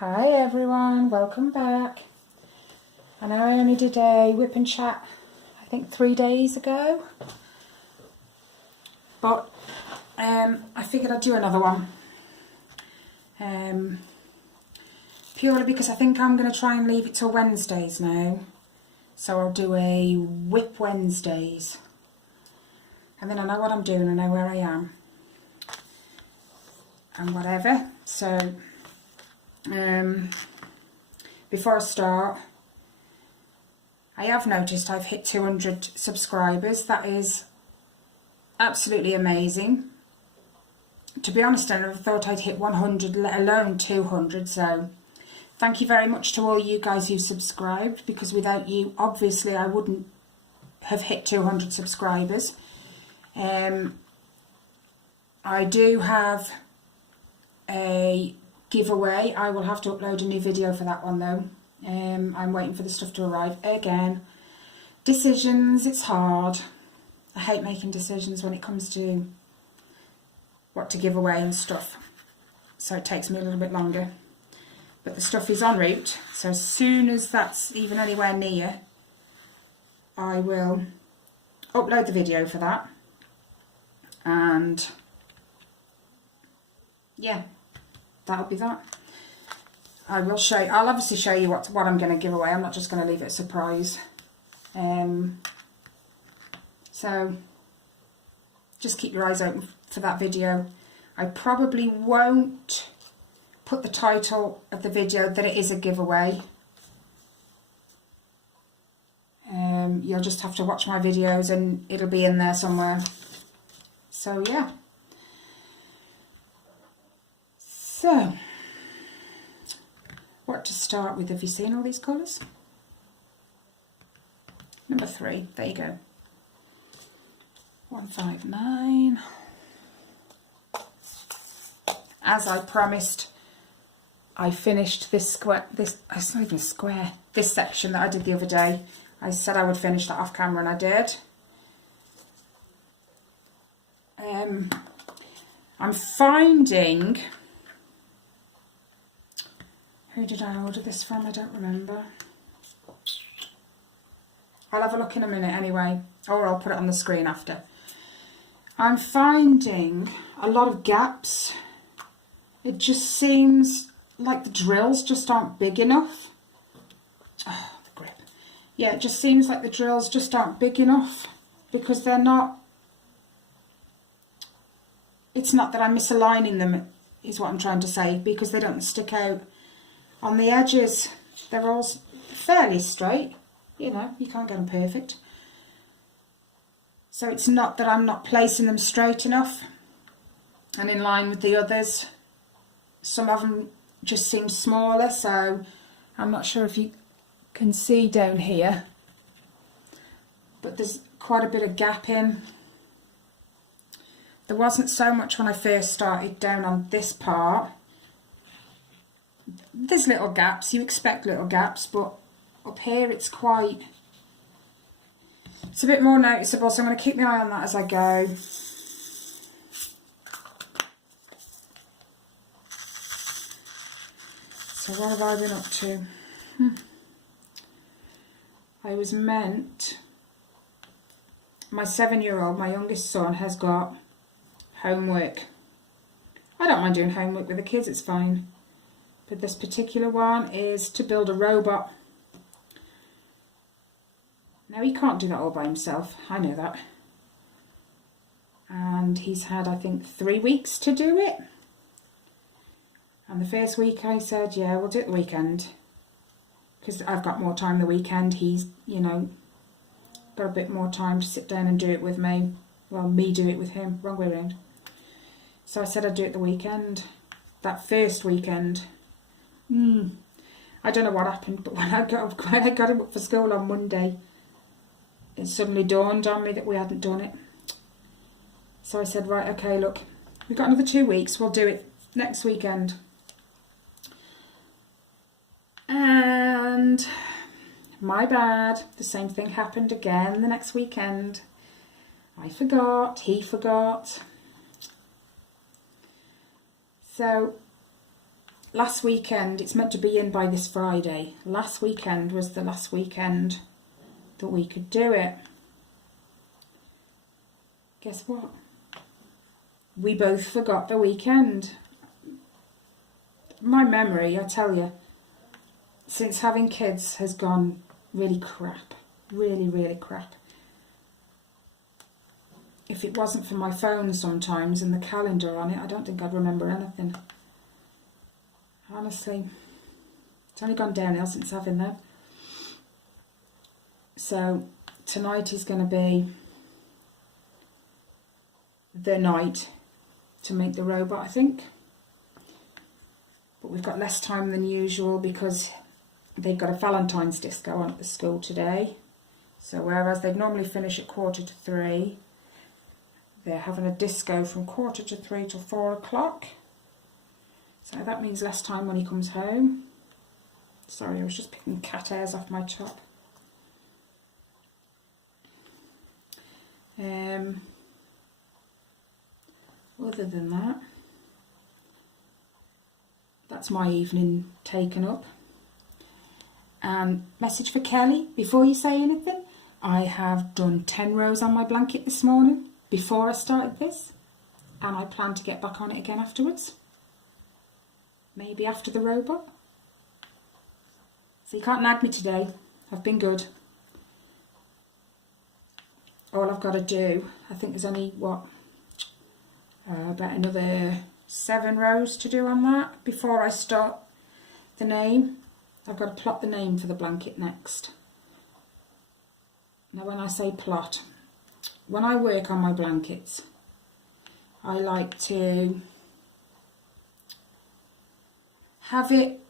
Hi everyone, welcome back. I know I only did a whip and chat, I think 3 days ago, but I figured I'd do another one. Purely because I think I'm going to try and leave it till Wednesdays now. So I'll do a whip Wednesdays. And then I know what I'm doing, I know where I am. And whatever. So before I start, I have noticed I've hit 200 subscribers. That is absolutely amazing. To be honest, I never thought I'd hit 100, let alone 200. So thank you very much to all you guys who subscribed, because without you, obviously, I wouldn't have hit 200 subscribers. I do have a giveaway. I will have to upload a new video for that one though. I'm waiting for the stuff to arrive again. Decisions, it's hard. I hate making decisions when it comes to what to give away and stuff, so it takes me a little bit longer, but the stuff is en route, so as soon as that's even anywhere near, I will upload the video for that. And yeah, that'll be that. I will show you, I'll obviously show you what I'm going to give away. I'm not just going to leave it a surprise. So just keep your eyes open for that video. I probably won't put the title of the video that it is a giveaway. You'll just have to watch my videos and it'll be in there somewhere. So yeah. So, what to start with? Have you seen all these colours? Number 3, there you go. 159. As I promised, I finished this square, it's not even a square, this section that I did the other day. I said I would finish that off camera and I did. I'm finding, who did I order this from? I don't remember. I'll have a look in a minute anyway, or I'll put it on the screen after. I'm finding a lot of gaps. It just seems like the drills just aren't big enough. Oh, the grip. Yeah, it just seems like the drills just aren't big enough, because they're not, it's not that I'm misaligning them, is what I'm trying to say, because they don't stick out on the edges. They're all fairly straight, you know, you can't get them perfect. So it's not that I'm not placing them straight enough and in line with the others. Some of them just seem smaller, so I'm not sure if you can see down here, but there's quite a bit of gap in. There wasn't so much when I first started down on this part. There's little gaps, you expect little gaps, but up here it's quite, it's a bit more noticeable, so I'm going to keep my eye on that as I go. So what have I been up to? I was meant, my 7-year-old, my youngest son, has got homework. I don't mind doing homework with the kids, it's fine. But this particular one is to build a robot. Now he can't do that all by himself, I know that. And he's had, I think, 3 weeks to do it. And the first week I said, yeah, we'll do it the weekend. Because I've got more time the weekend. He's, you know, got a bit more time to sit down and do it with me. Well, me do it with him, wrong way around. So I said I'd do it the weekend. That first weekend. I don't know what happened, but when I got him up for school on Monday, it suddenly dawned on me that we hadn't done it. So I said, right, okay, look, we've got another 2 weeks, we'll do it next weekend. And my bad, the same thing happened again the next weekend. I forgot, he forgot. So last weekend, it's meant to be in by this Friday. Last weekend was the last weekend that we could do it. Guess what? We both forgot the weekend. My memory, I tell you, since having kids has gone really crap. Really, really crap. If it wasn't for my phone sometimes and the calendar on it, I don't think I'd remember anything. Honestly. It's only gone downhill since having them. So tonight is going to be the night to make the robot, I think. But we've got less time than usual because they've got a Valentine's disco on at the school today. So whereas they'd normally finish at 2:45, they're having a disco from 2:45 till 4 o'clock. So that means less time when he comes home. Sorry, I was just picking cat hairs off my top. Other than that, that's my evening taken up. Message for Kelly, before you say anything, I have done 10 rows on my blanket this morning before I started this, and I plan to get back on it again afterwards. Maybe after the robot. So you can't nag me today. I've been good. All I've got to do, I think there's only, about another 7 rows to do on that before I start the name. I've got to plot the name for the blanket next. Now when I say plot, when I work on my blankets, I like to have it,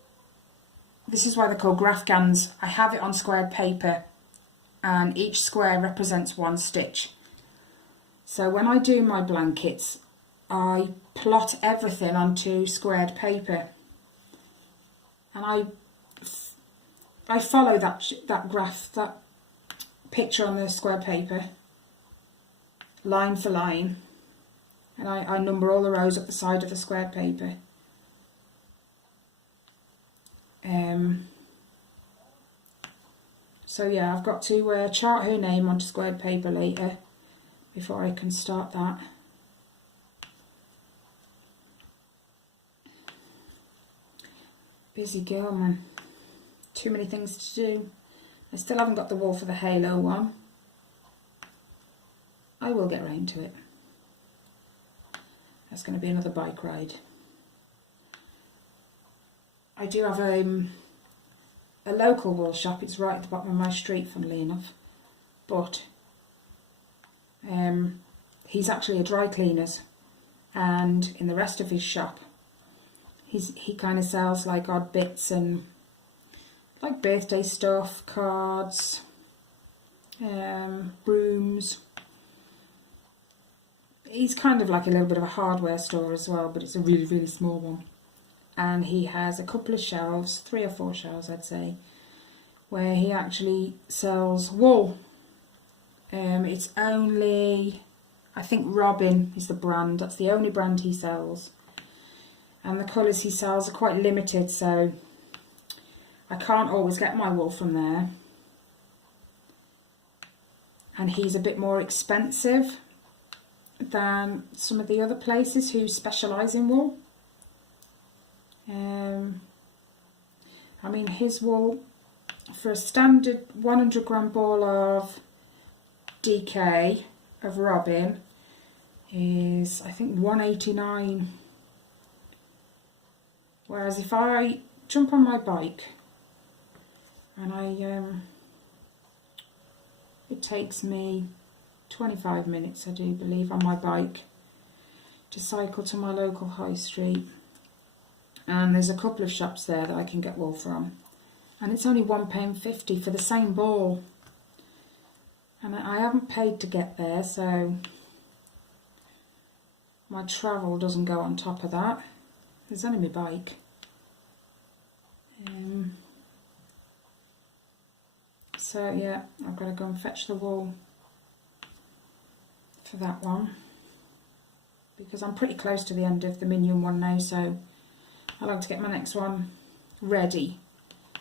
this is why they're called Grafgans, I have it on squared paper and each square represents one stitch. So when I do my blankets, I plot everything onto squared paper and I follow that graph, that picture on the square paper, line for line, and I number all the rows up the side of the square paper. So yeah, I've got to chart her name onto squared paper later before I can start that. Busy girl, man. Too many things to do. I still haven't got the wool for the halo one. I will get round to it. That's going to be another bike ride. I do have a local wool shop. It's right at the bottom of my street, funnily enough. But he's actually a dry cleaners, and in the rest of his shop, he kind of sells like odd bits and like birthday stuff, cards, brooms. He's kind of like a little bit of a hardware store as well, but it's a really, really small one. And he has a couple of shelves, 3 or 4 shelves I'd say, where he actually sells wool. It's only, I think Robin is the brand, that's the only brand he sells. And the colours he sells are quite limited, so I can't always get my wool from there. And he's a bit more expensive than some of the other places who specialise in wool. I mean, his wool for a standard 100 gram ball of DK of Robin is, I think, £1.89. Whereas if I jump on my bike and it takes me 25 minutes, I do believe, on my bike to cycle to my local high street. And there's a couple of shops there that I can get wool from. And it's only £1.50 for the same ball. And I haven't paid to get there, so my travel doesn't go on top of that. There's only my bike. So yeah, I've got to go and fetch the wool for that one, because I'm pretty close to the end of the Minion one now, so I like to get my next one ready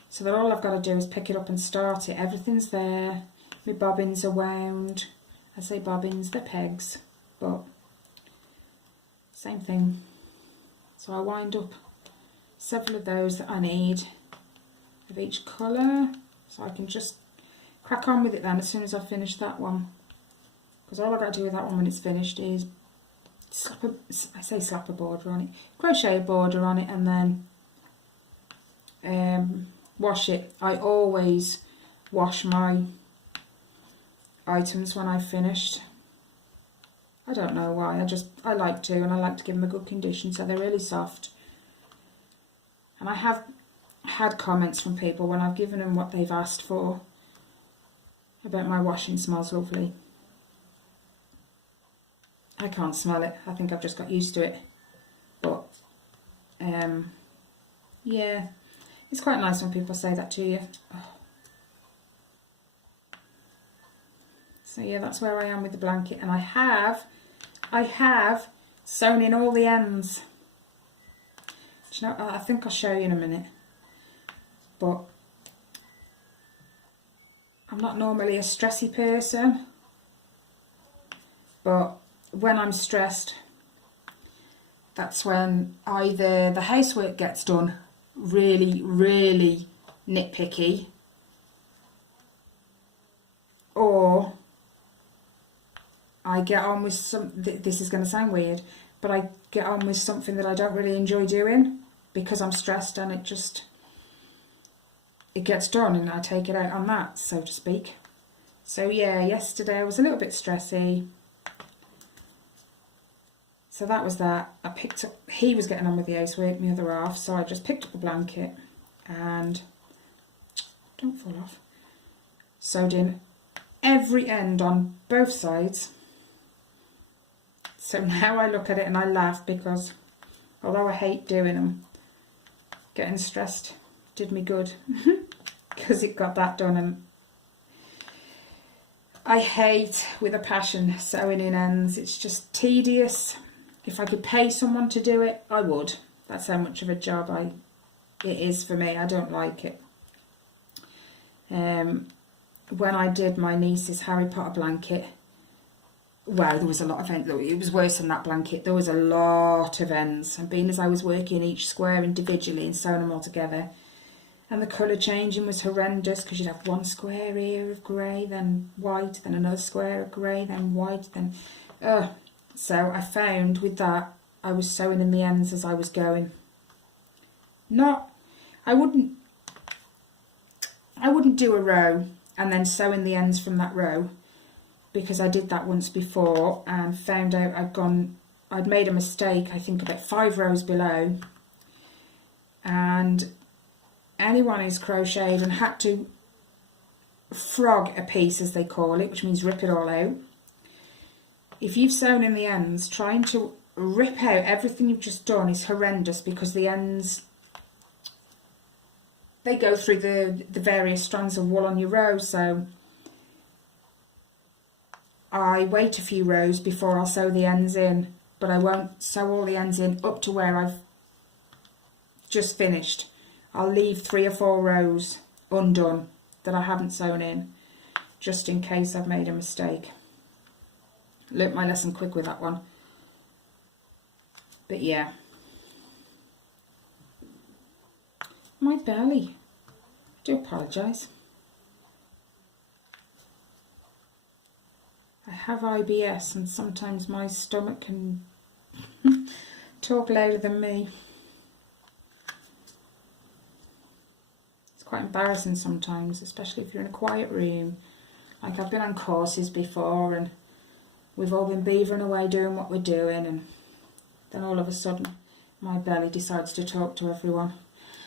so that all I've got to do is pick it up and start it. Everything's there. My bobbins are wound. I say bobbins, they're pegs, but same thing. So I wind up several of those that I need of each colour, so I can just crack on with it then as soon as I've finished that one. Because all I've got to do with that one when it's finished is slap a border on it, crochet a border on it, and then wash it. I always wash my items when I've finished. I don't know why, I like to, and I like to give them a good condition so they're really soft. And I have had comments from people when I've given them what they've asked for about my washing smells lovely. I can't smell it. I think I've just got used to it. But, yeah, it's quite nice when people say that to you. Oh. So yeah, that's where I am with the blanket. And I have sewn in all the ends. Do you know, I think I'll show you in a minute. But I'm not normally a stressy person. But when I'm stressed, that's when either the housework gets done really, really nitpicky, or I get on with this is going to sound weird, but I get on with something that I don't really enjoy doing because I'm stressed, and it gets done and I take it out on that, so to speak. So yeah, yesterday I was a little bit stressy. So that was that. I picked up, he was getting on with the housework, my other half, so I just picked up a blanket and, don't fall off, sewed in every end on both sides. So now I look at it and I laugh because although I hate doing them, getting stressed did me good because it got that done. And I hate with a passion sewing in ends. It's just tedious. If I could pay someone to do it, I would. That's how much of a job it is for me. I don't like it. When I did my niece's Harry Potter blanket, well, there was a lot of ends. It was worse than that blanket. There was a lot of ends. And being as I was working each square individually and sewing them all together, and the colour changing was horrendous because you'd have one square here of grey, then white, then another square of grey, then white, then... So I found with that, I was sewing in the ends as I was going. I wouldn't do a row and then sew in the ends from that row, because I did that once before and found out I'd made a mistake, I think about 5 rows below. And anyone who's crocheted and had to frog a piece, as they call it, which means rip it all out. If you've sewn in the ends, trying to rip out everything you've just done is horrendous, because the ends, they go through the various strands of wool on your row. So I wait a few rows before I'll sew the ends in, but I won't sew all the ends in up to where I've just finished. I'll leave 3 or 4 rows undone that I haven't sewn in, just in case I've made a mistake. Learnt my lesson quick with that one. But yeah. My belly. I do apologise. I have IBS and sometimes my stomach can talk louder than me. It's quite embarrassing sometimes, especially if you're in a quiet room. Like, I've been on courses before and we've all been beavering away doing what we're doing, and then all of a sudden my belly decides to talk to everyone.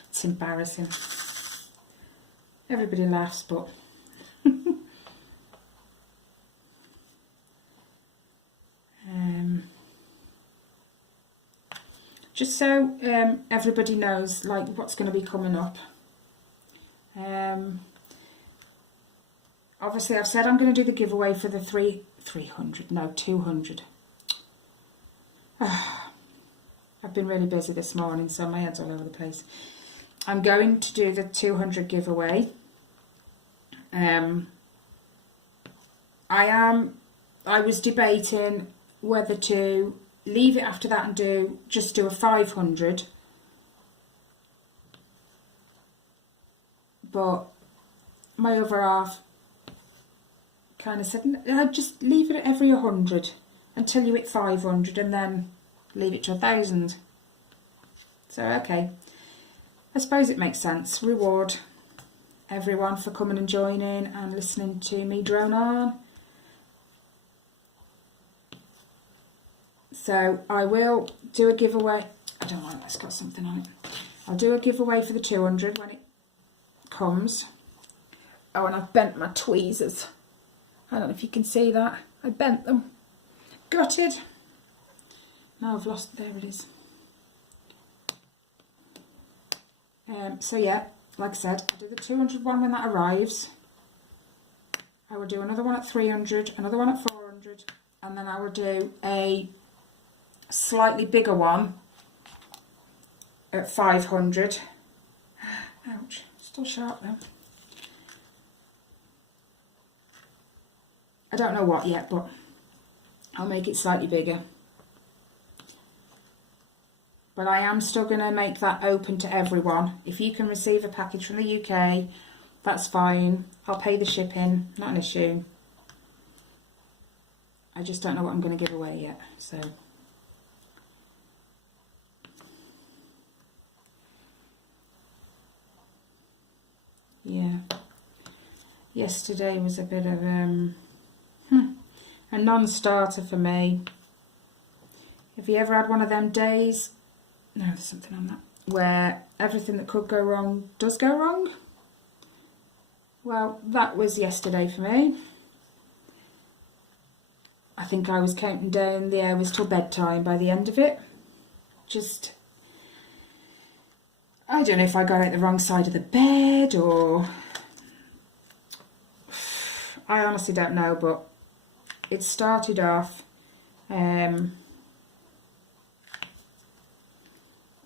It's embarrassing. Everybody laughs, but just so everybody knows, like, what's going to be coming up. Obviously I've said I'm going to do the giveaway for the 200. I've been really busy this morning, so my head's all over the place. I'm going to do the 200 giveaway. I was debating whether to leave it after that and just do a 500. But my other half kind of said, I'd just leave it at every 100 until you hit 500 and then leave it to 1,000. So, okay. I suppose it makes sense. Reward everyone for coming and joining and listening to me drone on. So I will do a giveaway. I don't know, it's got something on it. I'll do a giveaway for the 200 when it comes. Oh, and I've bent my tweezers. I don't know if you can see that. I bent them. Gutted. Now I've lost, there it is. So yeah, like I said, I'll do the 200 one when that arrives. I will do another one at 300, another one at 400, and then I will do a slightly bigger one at 500. Ouch, still sharp though. I don't know what yet, but I'll make it slightly bigger. But I am still going to make that open to everyone. If you can receive a package from the UK, that's fine. I'll pay the shipping, not an issue. I just don't know what I'm going to give away yet, so. Yeah. Yesterday was a bit of a non-starter for me. Have you ever had one of them days? No, there's something on that. Where everything that could go wrong does go wrong? Well, that was yesterday for me. I think I was counting down the hours till bedtime by the end of it. Just, I don't know if I got out the wrong side of the bed or... I honestly don't know, but it started off...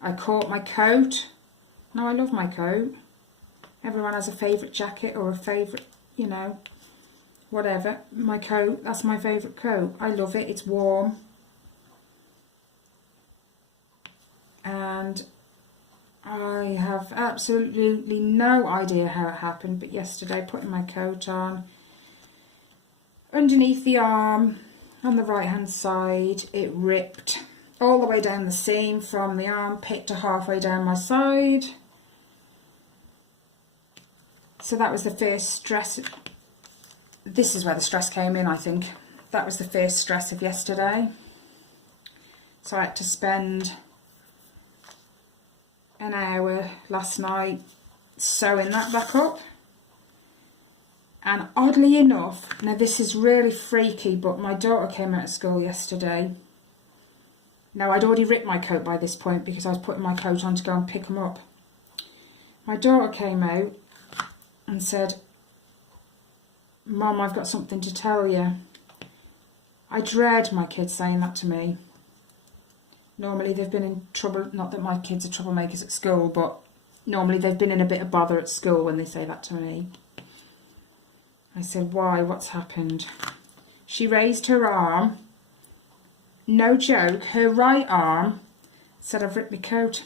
I caught my coat. Now I love my coat. Everyone has a favourite jacket or a favourite, you know, whatever. My coat, that's my favourite coat. I love it, it's warm. And I have absolutely no idea how it happened, but yesterday putting my coat on, underneath the arm, on the right hand side, it ripped all the way down the seam from the armpit to halfway down my side. So that was the first stress. This is where the stress came in, I think. That was the first stress of yesterday. So I had to spend an hour last night sewing that back up. And oddly enough, now this is really freaky, but my daughter came out of school yesterday. Now, I'd already ripped my coat by this point because I was putting my coat on to go and pick them up. My daughter came out and said, Mum, I've got something to tell you. I dread my kids saying that to me. Normally they've been in trouble, not that my kids are troublemakers at school, but normally they've been in a bit of bother at school when they say that to me. I said, why? What's happened? She raised her arm. No joke, her right arm said, I've ripped my coat.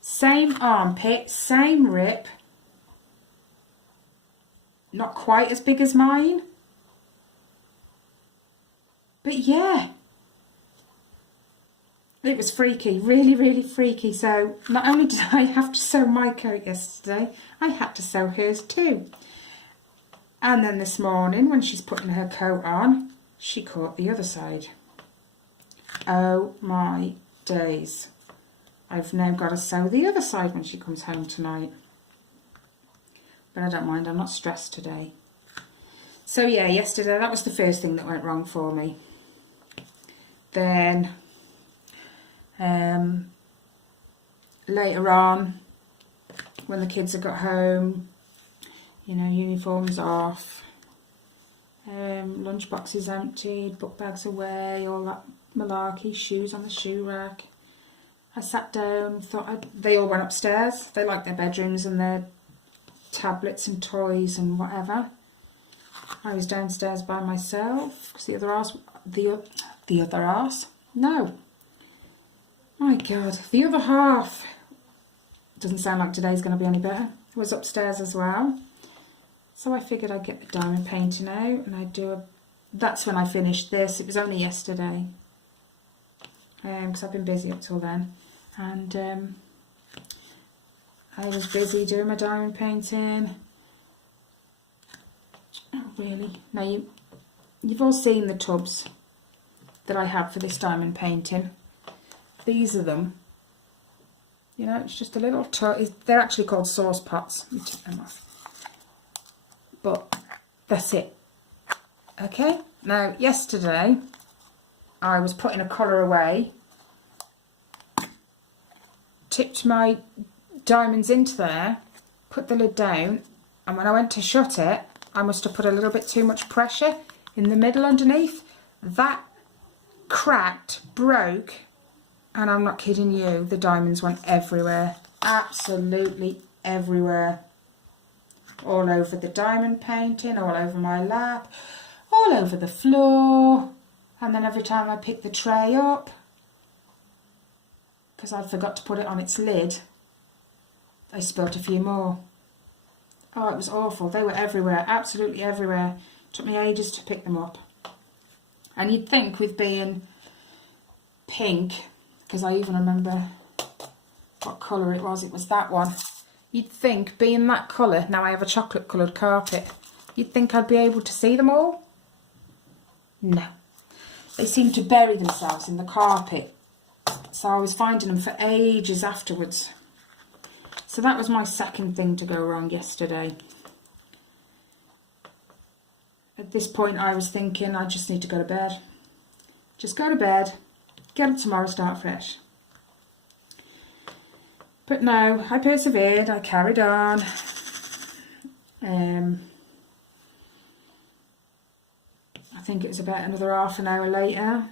Same armpit, same rip. Not quite as big as mine. But yeah. It was freaky, really, really freaky. So not only did I have to sew my coat yesterday, I had to sew hers too. And then this morning, when she's putting her coat on, she caught the other side. Oh my days. I've now got to sew the other side when she comes home tonight. But I don't mind, I'm not stressed today. So yeah, yesterday that was the first thing that went wrong for me. Then later on, when the kids had got home, you know, uniforms off, lunch boxes emptied, book bags away, all that malarkey, shoes on the shoe rack. I sat down, thought they all went upstairs. They like their bedrooms and their tablets and toys and whatever. I was downstairs by myself because the other half, doesn't sound like today's going to be any better, was upstairs as well. So I figured I'd get the diamond painting out and I'd do that's when I finished this. It was only yesterday because I've been busy up till then, and I was busy doing my diamond painting. Oh, really? Now you've all seen the tubs that I have for this diamond painting. These are them. You know, it's just a little tub. They're actually called sauce pots. You take them off. But that's it. Okay. Now, yesterday I was putting a colour away, tipped my diamonds into there, put the lid down, and when I went to shut it, I must have put a little bit too much pressure in the middle underneath. That cracked, broke, and I'm not kidding you, the diamonds went everywhere. Absolutely everywhere. All over the diamond painting, all over my lap, all over the floor. And then every time I picked the tray up, because I forgot to put it on its lid, I spilt a few more. Oh, it was awful. They were everywhere, absolutely everywhere. It took me ages to pick them up. And you'd think with being pink, because I even remember what colour it was that one. You'd think being that colour, now I have a chocolate coloured carpet, you'd think I'd be able to see them all. No. They seemed to bury themselves in the carpet. So I was finding them for ages afterwards. So that was my second thing to go wrong yesterday. At this point I was thinking I just need to go to bed. Just go to bed, get up tomorrow, start fresh. But no, I persevered, I carried on. I think it was about another half an hour later.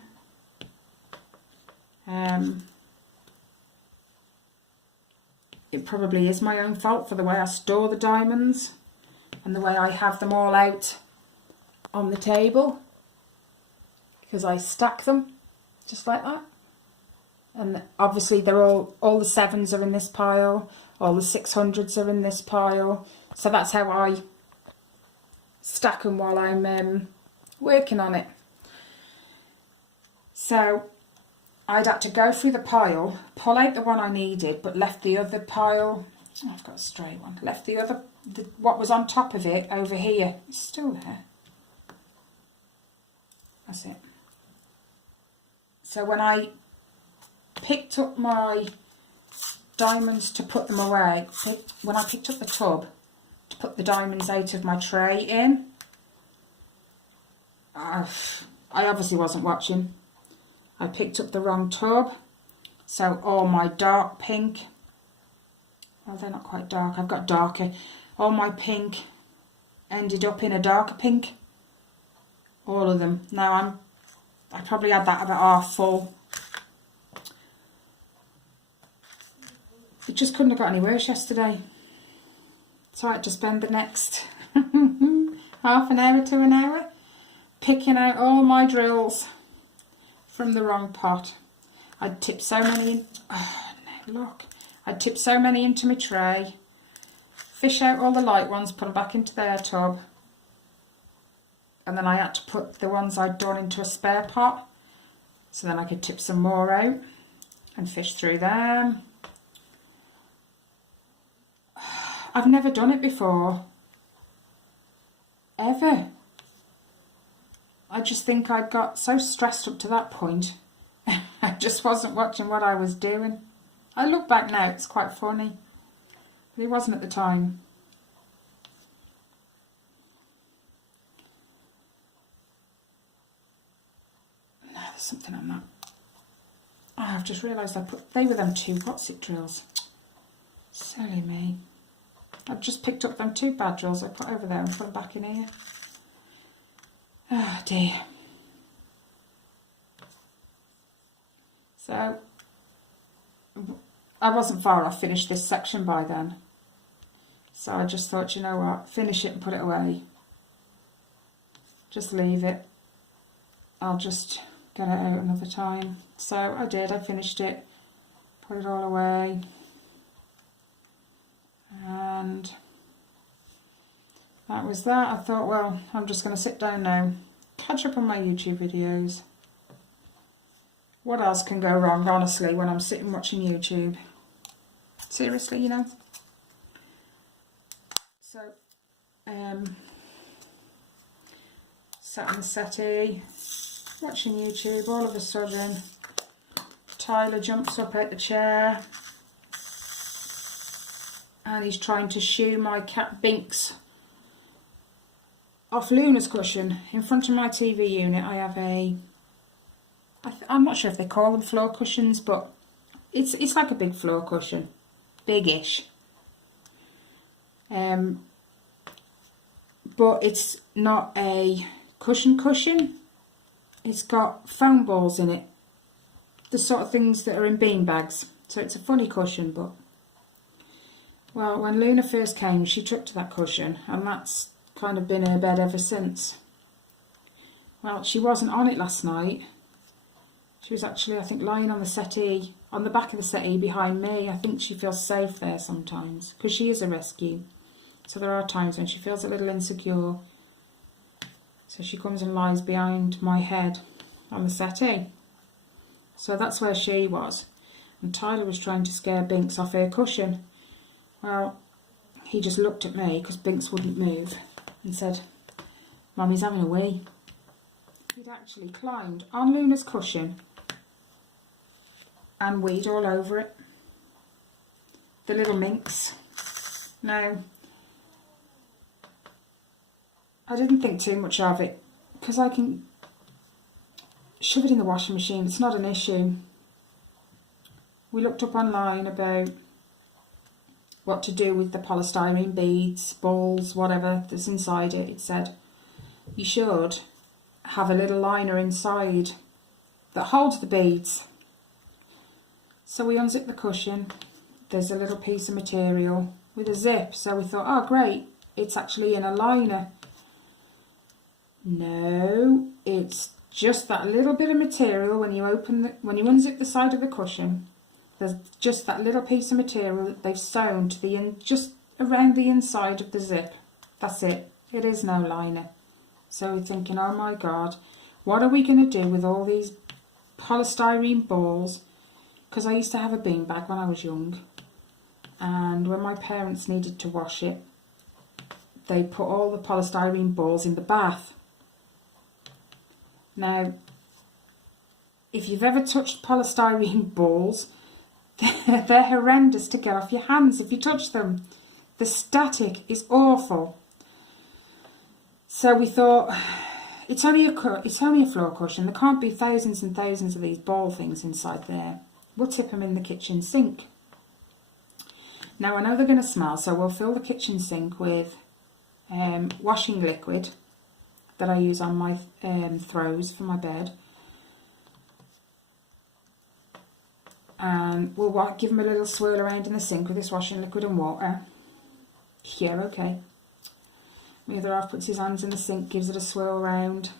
It probably is my own fault for the way I store the diamonds and the way I have them all out on the table, because I stack them just like that. And obviously they're all the 7s are in this pile, all the 600s are in this pile. So that's how I stack them while I'm working on it. So I'd had to go through the pile, pull out the one I needed, but left the other pile, oh, I've got a stray one, left what was on top of it over here. It's still there. That's it. So when I picked up my diamonds to put them away, when I picked up the tub to put the diamonds out of my tray in, I obviously wasn't watching. I picked up the wrong tub, so all my dark pink, well, they're not quite dark, I've got darker, all my pink ended up in a darker pink, all of them. Now I probably had that about half full. It just couldn't have got any worse yesterday. So I had to spend the next half an hour to an hour picking out all my drills from the wrong pot. I'd tipped so many I'd tipped so many into my tray, fish out all the light ones, put them back into their tub, and then I had to put the ones I'd done into a spare pot so then I could tip some more out and fish through them. I've never done it before, ever. I just think I got so stressed up to that point. I just wasn't watching what I was doing. I look back now, it's quite funny. But it wasn't at the time. No, there's something on that. Oh, I've just realised they were them 2 what's it drills. Silly me. I've just picked up them 2 bad drills I put over there and put them back in here. Oh dear. So I wasn't far off finished this section by then. So I just thought, you know what, finish it and put it away. Just leave it. I'll just get it out another time. So I did, I finished it, put it all away. And that was that. I thought, well, I'm just going to sit down now, catch up on my YouTube videos. What else can go wrong, honestly, when I'm sitting watching YouTube? Seriously, you know. So, sat on the settee, watching YouTube. All of a sudden, Tyler jumps up out the chair and he's trying to shoo my cat Binks off Luna's cushion. In front of my TV unit I have I'm not sure if they call them floor cushions, but it's like a big floor cushion, big-ish. But it's not a cushion. It's got foam balls in it, the sort of things that are in bean bags. So it's a funny cushion, but well, when Luna first came, she took to that cushion, and that's kind of been her bed ever since. Well, she wasn't on it last night. She was actually, I think, lying on the settee, on the back of the settee behind me. I think she feels safe there sometimes, because she is a rescue. So there are times when she feels a little insecure. So she comes and lies behind my head on the settee. So that's where she was. And Tyler was trying to scare Binks off her cushion. Well, he just looked at me, because Binks wouldn't move, and said, "Mummy's having a wee." He'd actually climbed on Luna's cushion and weed all over it. The little minx. Now, I didn't think too much of it, because I can shove it in the washing machine. It's not an issue. We looked up online about what to do with the polystyrene beads, balls, whatever that's inside it. It said you should have a little liner inside that holds the beads. So we unzipped the cushion. There's a little piece of material with a zip. So we thought, oh great, it's actually in a liner. No, it's just that little bit of material. When you unzip the side of the cushion, there's just that little piece of material that they've sewn to just around the inside of the zip. That's it. It is no liner. So we're thinking, oh my God, what are we going to do with all these polystyrene balls? Because I used to have a beanbag when I was young, and when my parents needed to wash it, they put all the polystyrene balls in the bath. Now, if you've ever touched polystyrene balls, they're horrendous to get off your hands if you touch them. The static is awful. So we thought, it's only a floor cushion. There can't be thousands and thousands of these ball things inside there. We'll tip them in the kitchen sink. Now I know they're going to smell, so we'll fill the kitchen sink with washing liquid that I use on my throws for my bed. And we'll give them a little swirl around in the sink with this washing liquid and water. Yeah, okay. My other half puts his hands in the sink, gives it a swirl around.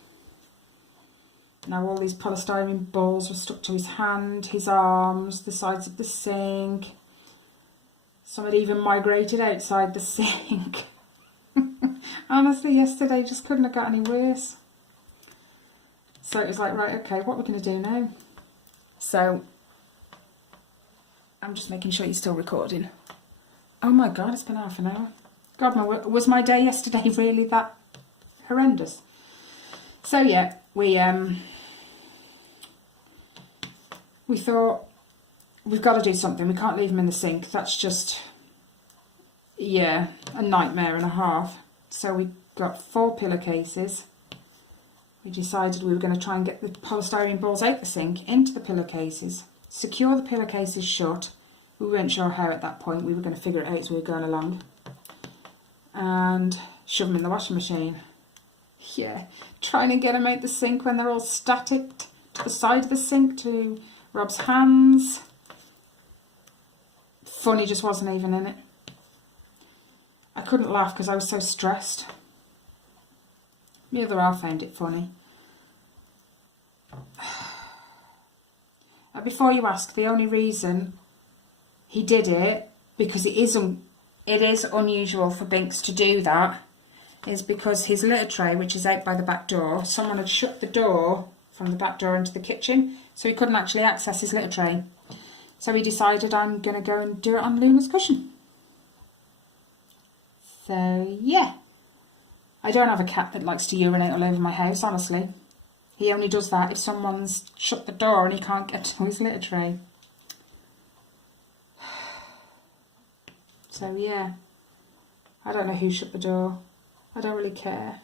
Now all these polystyrene balls were stuck to his hand, his arms, the sides of the sink. Some had even migrated outside the sink. Honestly, yesterday just couldn't have got any worse. So it was like, right, okay, what are we going to do now? So I'm just making sure you're still recording. Oh my God, it's been half an hour. God, was my day yesterday really that horrendous? So yeah, we thought, we've got to do something. We can't leave them in the sink. That's just, yeah, a nightmare and a half. So we got 4 pillowcases. We decided we were going to try and get the polystyrene balls out the sink, into the pillowcases, secure the pillowcases shut. We weren't sure how at that point. We were going to figure it out as we were going along. And shove them in the washing machine. Yeah, trying to get them out the sink when they're all static to the side of the sink to Rob's hands. funny just wasn't even in it. I couldn't laugh because I was so stressed. The other half found it funny. Before you ask, the only reason he did it, because it is unusual for Binks to do that, is because his litter tray, which is out by the back door, someone had shut the door from the back door into the kitchen, so he couldn't actually access his litter tray. So he decided, I'm going to go and do it on Luna's cushion. So yeah, I don't have a cat that likes to urinate all over my house, honestly. He only does that if someone's shut the door and he can't get to his litter tray. So yeah, I don't know who shut the door. I don't really care.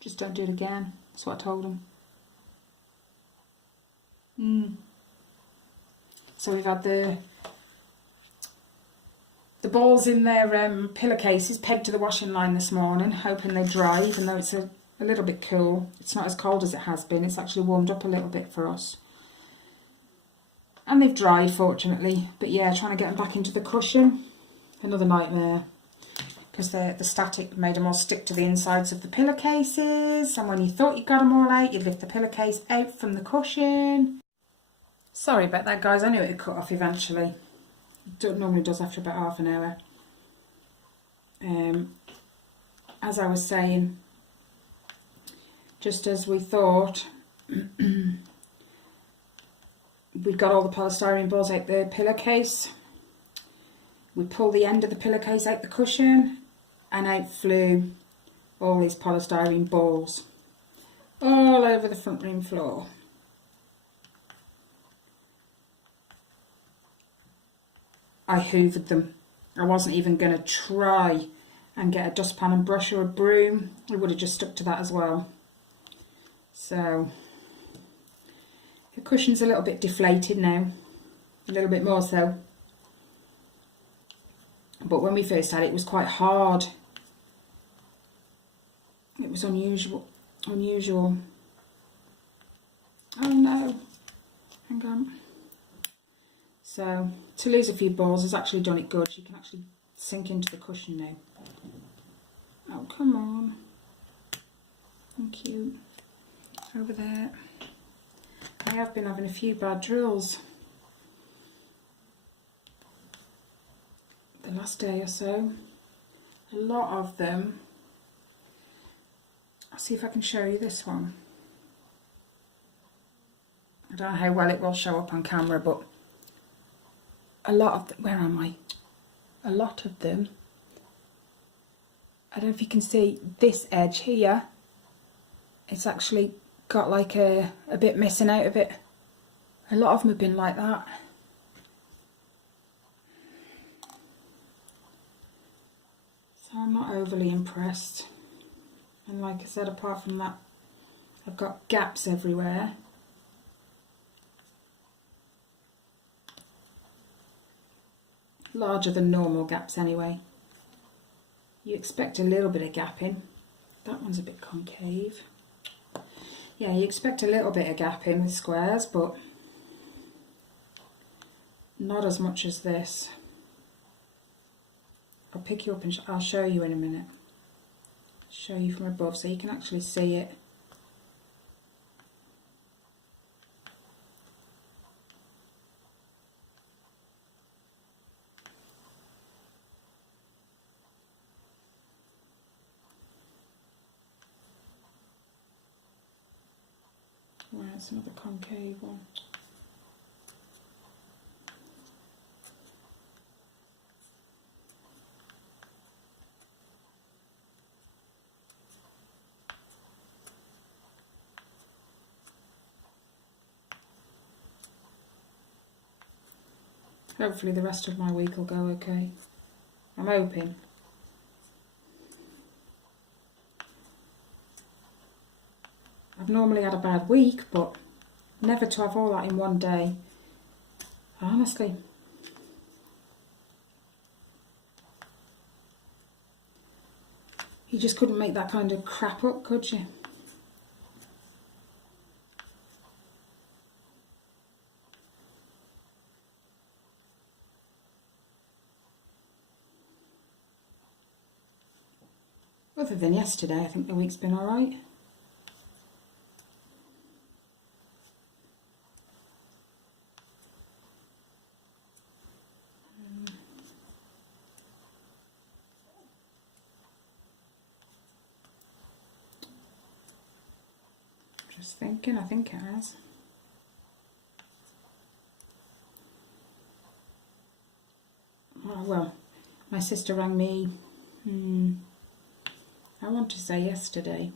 Just don't do it again. That's what I told him. So we've had the balls in their pillowcases pegged to the washing line this morning, hoping they dry, even though it's a little bit cool. It's not as cold as it has been. It's actually warmed up a little bit for us. And they've dried, fortunately. But yeah, trying to get them back into the cushion. Another nightmare. Because the static made them all stick to the insides of the pillowcases. And when you thought you got them all out, you'd lift the pillowcase out from the cushion. Sorry about that, guys. I knew it would cut off eventually. It normally does after about half an hour. As I was saying, just as we thought, we'd got all the polystyrene balls out the pillowcase. We pulled the end of the pillowcase out the cushion, and out flew all these polystyrene balls all over the front room floor. I hoovered them. I wasn't even going to try and get a dustpan and brush or a broom. I would have just stuck to that as well. So the cushion's a little bit deflated now, a little bit more so. But when we first had it, it was quite hard. It was unusual. Oh no, hang on. So to lose a few balls has actually done it good. You can actually sink into the cushion now. Oh, come on. Thank you. Over there. I have been having a few bad drills the last day or so. A lot of them. I'll see if I can show you this one. I don't know how well it will show up on camera, but a lot of them, where am I? A lot of them, I don't know if you can see this edge here, it's actually got like a bit missing out of it. A lot of them have been like that. So I'm not overly impressed. And like I said, apart from that, I've got gaps everywhere. Larger than normal gaps anyway. You expect a little bit of gapping. That one's a bit concave. Yeah, you expect a little bit of gapping with squares, but not as much as this. I'll pick you up and I'll show you in a minute. Show you from above so you can actually see it. Right, it's another concave one. Hopefully the rest of my week will go okay. I'm hoping. I've normally had a bad week, but never to have all that in one day. Honestly. You just couldn't make that kind of crap up, could you? Other than yesterday, I think the week's been alright. Just thinking, I think it has. Oh, well, my sister rang me, I want to say yesterday.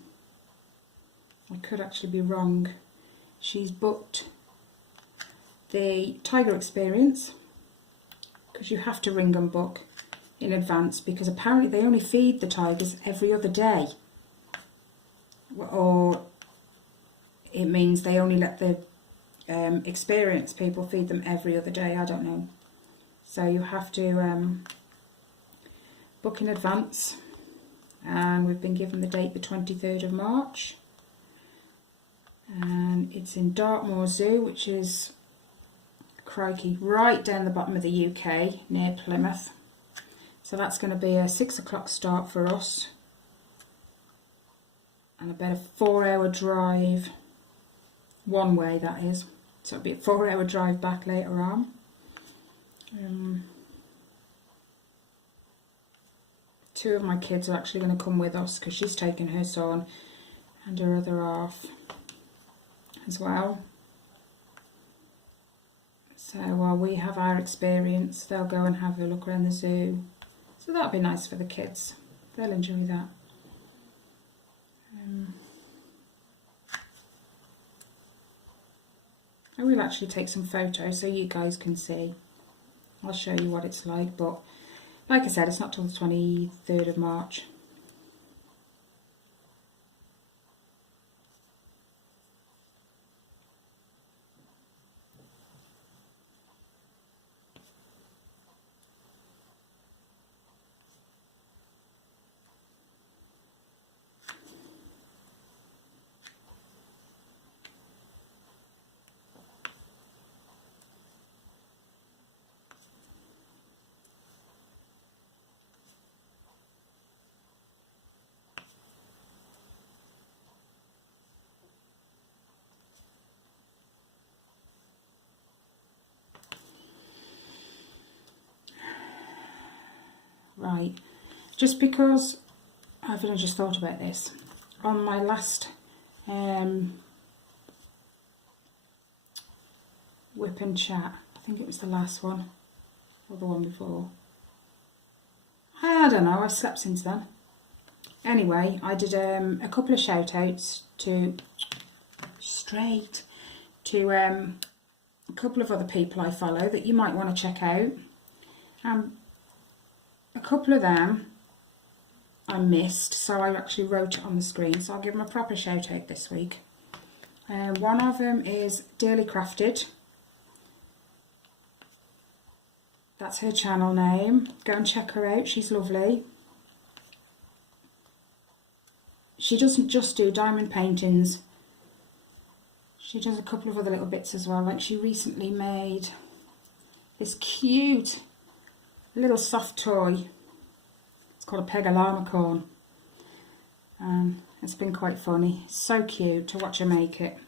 I could actually be wrong. She's booked the Tiger Experience, because you have to ring and book in advance, because apparently they only feed the tigers every other day. Or it means they only let the experienced people feed them every other day, I don't know. So you have to book in advance, and we've been given the date the 23rd of March, and it's in Dartmoor Zoo, which is, crikey, right down the bottom of the UK near Plymouth. So that's going to be a 6 o'clock start for us, and about a 4-hour drive one way, that is. So it'll be a 4-hour drive back later on. Two of my kids are actually going to come with us, because she's taking her son and her other half as well. So while we have our experience, they'll go and have a look around the zoo. So that'll be nice for the kids. They'll enjoy that. I will actually take some photos so you guys can see. I'll show you what it's like, but like I said, it's not till the 23rd of March. Right, just because I've only just thought about this, on my last WIP and chat, I think it was the last one, or the one before, I don't know, I've slept since then. Anyway, I did a couple of shout outs to a couple of other people I follow that you might want to check out. A couple of them I missed, so I actually wrote it on the screen, so I'll give them a proper shout out this week. One of them is Dearly Crafted. That's her channel name. Go and check her out, she's lovely. She doesn't just do diamond paintings, she does a couple of other little bits as well. Like she recently made this cute little soft toy. It's called a Pegalamarcorn, and it's been quite funny. It's so cute to watch her make it.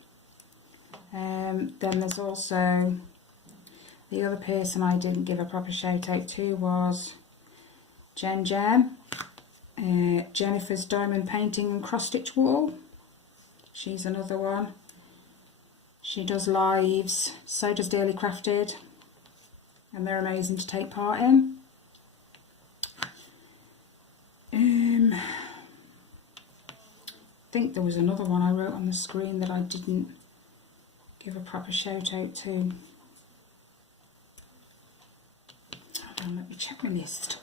Then there's also the other person I didn't give a proper shout out to was Jen. Jennifer's Diamond Painting and Cross Stitch Wall. She's another one. She does lives, so does Dearly Crafted, and they're amazing to take part in. I think there was another one I wrote on the screen that I didn't give a proper shout out to. Hold on, let me check my list.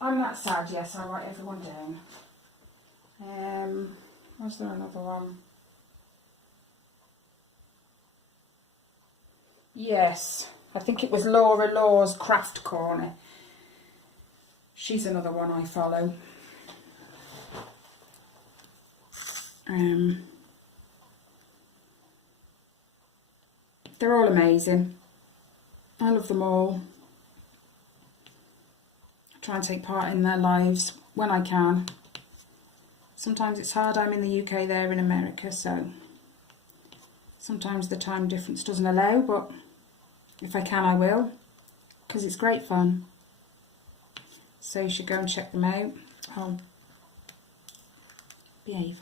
I'm that sad, yes, I write everyone down. Was there another one? Yes, I think it was Laura Law's Craft Corner. She's another one I follow. They're all amazing. I love them all. try and take part in their lives when I can. Sometimes it's hard, I'm in the UK, they're in America, so sometimes the time difference doesn't allow, but if I can I will, because it's great fun. So you should go and check them out. Oh, behave.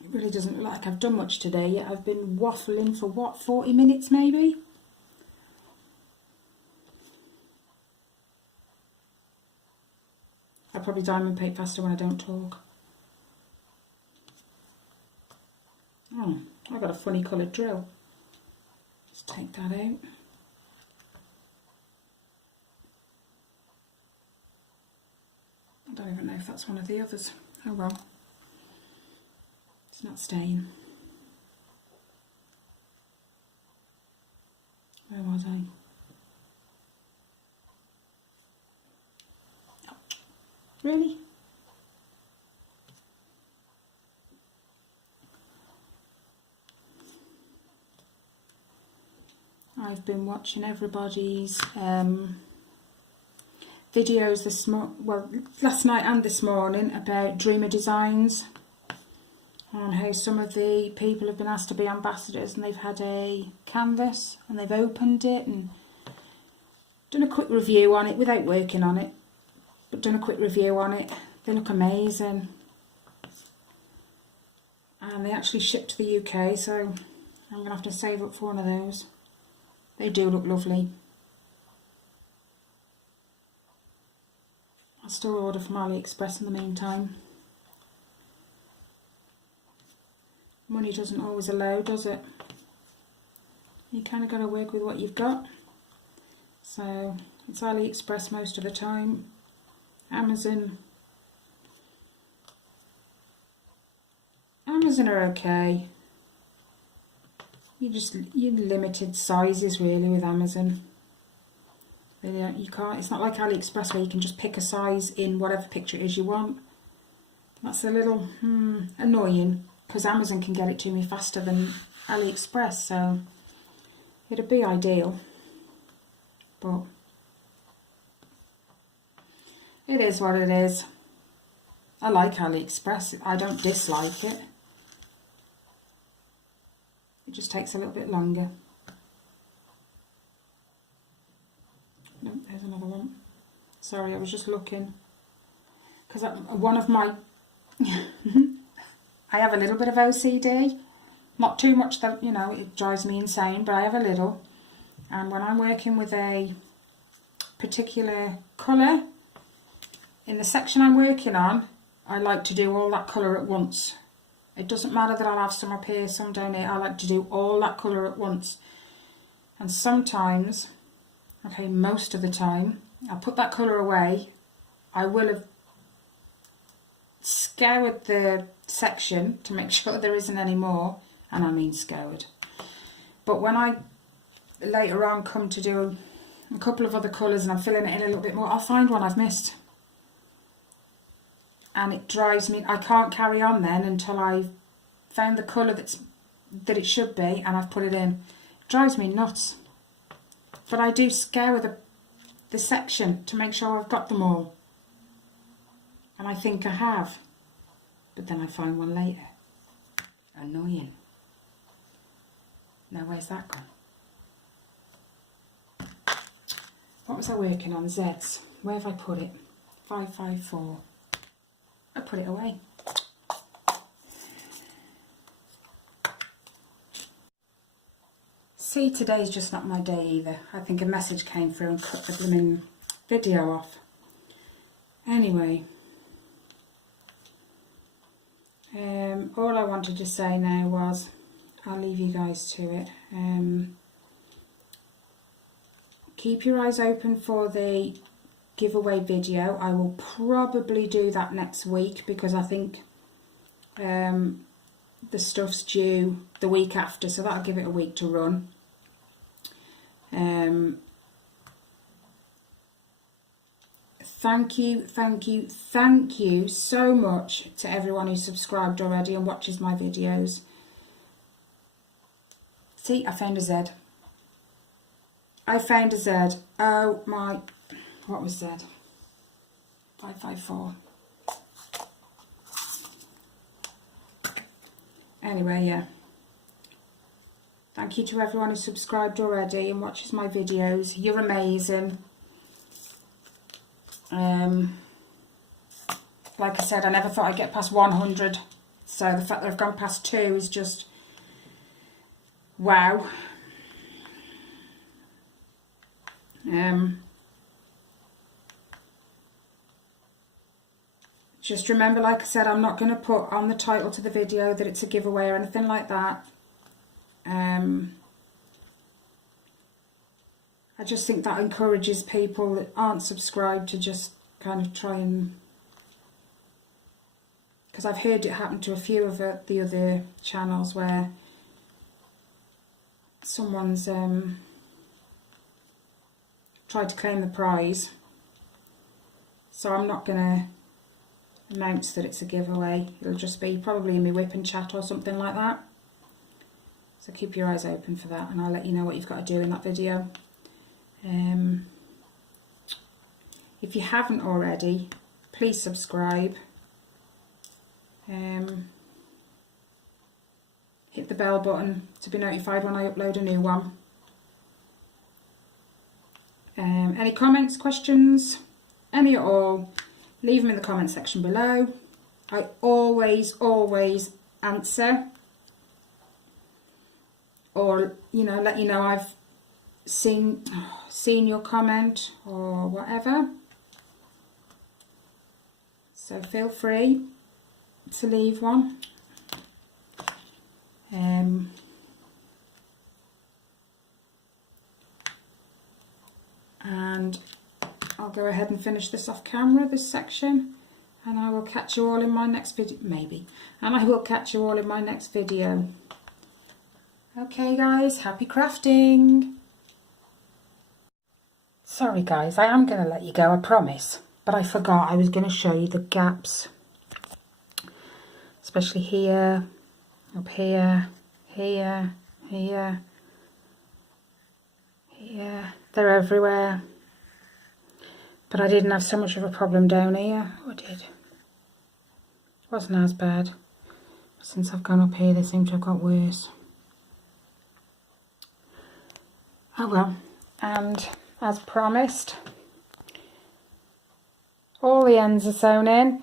It really doesn't look like I've done much today yet. I've been waffling for what, 40 minutes maybe? I probably diamond paint faster when I don't talk. Oh, I've got a funny coloured drill. Just take that out. I don't even know if that's one of the others. Oh well. It's not staying. Where was I? Oh, really? I've been watching everybody's videos last night and this morning about Dreamer Designs, on how some of the people have been asked to be ambassadors and they've had a canvas and they've opened it and done a quick review on it without working on it, but done a quick review on it. They look amazing and they actually ship to the UK, so I'm going to have to save up for one of those. They do look lovely. I'll still order from AliExpress in the meantime. Money doesn't always allow, does it? You kind of got to work with what you've got. So it's AliExpress most of the time. Amazon are okay. You're limited sizes really with Amazon. You can't. It's not like AliExpress where you can just pick a size in whatever picture it is you want. That's a little annoying, because Amazon can get it to me faster than AliExpress, so it'd be ideal, but it is what it is. I like AliExpress. I don't dislike it. It just takes a little bit longer. No, there's another one. Sorry, I was just looking, because one of my I have a little bit of OCD, not too much that, you know, it drives me insane, but I have a little. And when I'm working with a particular colour, in the section I'm working on, I like to do all that colour at once. It doesn't matter that I'll have some up here, some down here, I like to do all that colour at once. And sometimes, okay, most of the time, I'll put that colour away. I will have scoured the section to make sure there isn't any more, and I mean scoured. But when I later on come to do a couple of other colours and I'm filling it in a little bit more, I'll find one I've missed. And it drives me, I can't carry on then until I've found the colour that it should be and I've put it in. It drives me nuts. But I do scour the section to make sure I've got them all. And I think I have. But then I find one later. Annoying. Now where's that gone? What was I working on? Z's. Where have I put it? 554. I put it away. See, today's just not my day either. I think a message came through and cut the blooming video off. Anyway, all I wanted to say now was, I'll leave you guys to it. Keep your eyes open for the giveaway video. I will probably do that next week because I think the stuff's due the week after, so that'll give it a week to run. thank you so much to everyone who's subscribed already and watches my videos. See, I found a Z. I found a Z. Oh my, what was Z? 554. Anyway, yeah. Thank you to everyone who's subscribed already and watches my videos. You're amazing. Like I said, I never thought I'd get past 100. So the fact that I've gone past 2 is just wow. Just remember, like I said, I'm not going to put on the title to the video that it's a giveaway or anything like that. I just think that encourages people that aren't subscribed to just kind of try and... Because I've heard it happen to a few of the other channels where someone's tried to claim the prize. So I'm not going to announce that it's a giveaway. It'll just be probably in my WIP and chat or something like that. So keep your eyes open for that, and I'll let you know what you've got to do in that video. If you haven't already, please subscribe. Hit the bell button to be notified when I upload a new one. Any comments, questions, any at all, leave them in the comment section below. I always answer, or let you know I've seen your comment or whatever. So feel free to leave one. And I'll go ahead and finish this off camera, this section, and I will catch you all in my next video, and I will catch you all in my next video. Okay guys, happy crafting. Sorry guys, I am going to let you go, I promise, but I forgot I was going to show you the gaps, especially here, up here, here, here, here. They're everywhere, but I didn't have so much of a problem down here. Oh, I did. Wasn't as bad. Since I've gone up here, they seem to have got worse. Oh well, and as promised, all the ends are sewn in.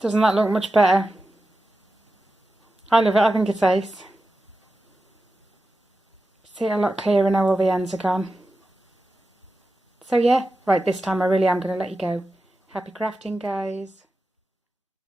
Doesn't that look much better? I love it, I think it's ace. See it a lot clearer now all the ends are gone. So yeah, right, this time I really am going to let you go. Happy crafting guys.